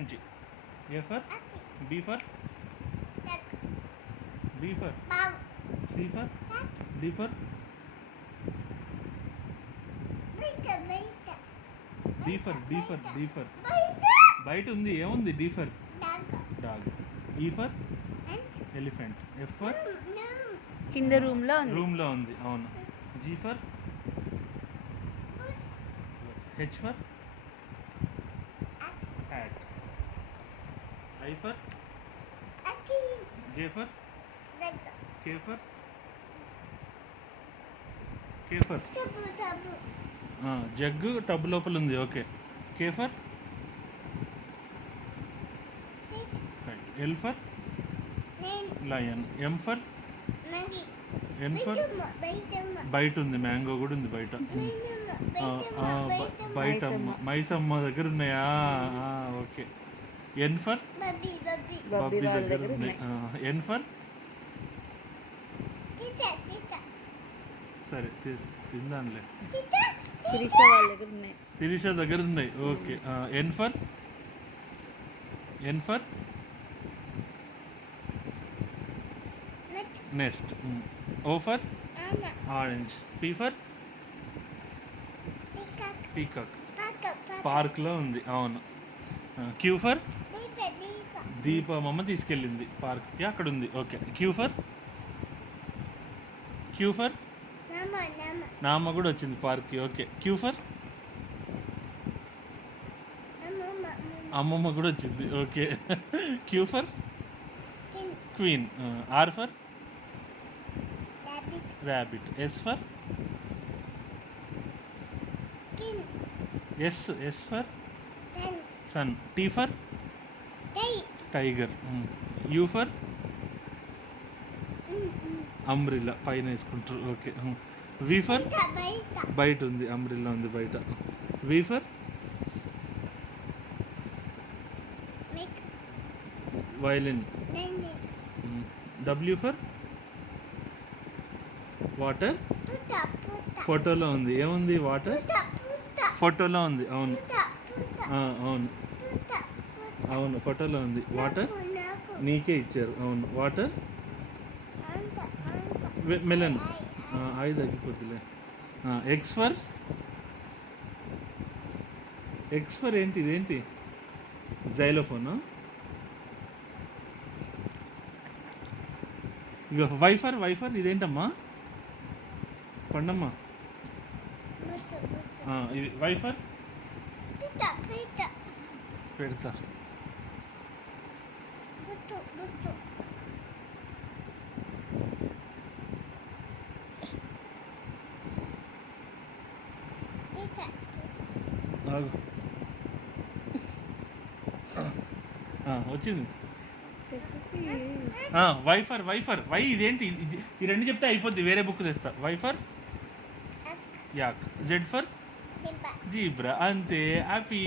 నుంచి. A for B for B for C for D for D for D for D for బయట ఉంది. ఏముంది? D for dog. E for elephant. F for కింద రూమ్ లో ఉంది. అవును. G for H for hat. I for J for K for jug tub లోపల ఉంది. Okay. K for L for lion. M for N for బయట ఉంది. Mango కూడా ఉంది బయట. బయట మైసమ్మ దగ్గర ఉన్నాయా? ఓకే. ఎన్ ఫర్ బబ్బీ దగ్గర ఉన్నాయి. ఎన్ ఫర్ సరే తిందానులే. శిరీష దగ్గర ఉన్నాయి. Okay. N for nest. O for orange. P for peacock. పార్క్లో ఉంది. అవును. Q for Deepa. మమ్మ తీసుకెళ్ళింది పార్క్కి, అక్కడ ఉంది. ఓకే. క్యూ ఫర్ నామ్మ కూడా వచ్చింది పార్క్కి. ఓకే. క్యూ ఫర్ అమ్మమ్మ కూడా వచ్చింది. Okay. Q for queen. R for rabbit. S for S for sun. T for tiger. U for umbrella. పైన వేసుకుంటారు. ఓకే. వి ఫర్ బయట ఉంది. అంబ్రిల్లా ఉంది బయట. V for violin. W for water. ఫోటోలో ఉంది. ఏముంది? వాటర్ ఫోటోలో ఉంది. అవును. అవును అవును ఫోటోలో ఉంది. వాటర్ నీకే ఇచ్చారు. అవును. Water melon. ఐదు తగ్గిపోద్దిలే. ఎక్స్ ఫర్ ఏంటి? ఇదేంటి? జైలోఫోనా? ఇక వైఫర్ ఇదేంటమ్మా? పండమ్మా. ఇది వైఫర్ పెడతా. వచ్చింది. వైఫర్ వై ఇదేంటి? ఈ రెండు చెప్తే అయిపోద్ది. వేరే బుక్ తెస్తా. Y for yak. Z for zebra. అంతే. హ్యాపీ.